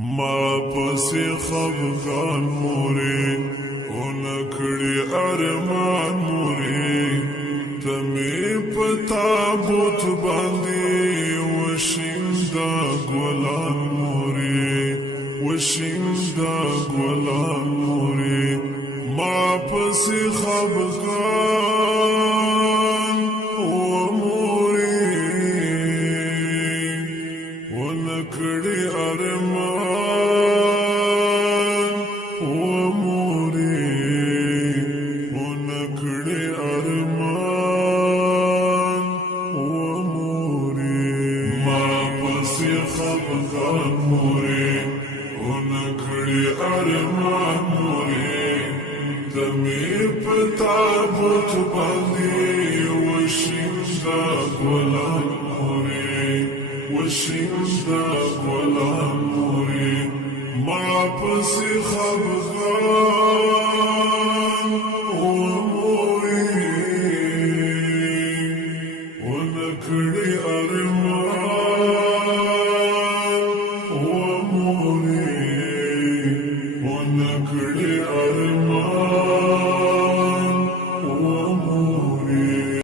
ما پسی خفگان موری اونکڑی ارمان موری تمی پتابوت باندی وشندا گلان موری وشندا گلان موری ما پسی خفگان موری اونکڑی ارمان خفگان موری اونکڑی ارمان موری تمی پتابوت باندی وشندا گلان موری وشندا گلان موری ما پسی خفگان موری اونکڑی ارمان ونکڑی ارمان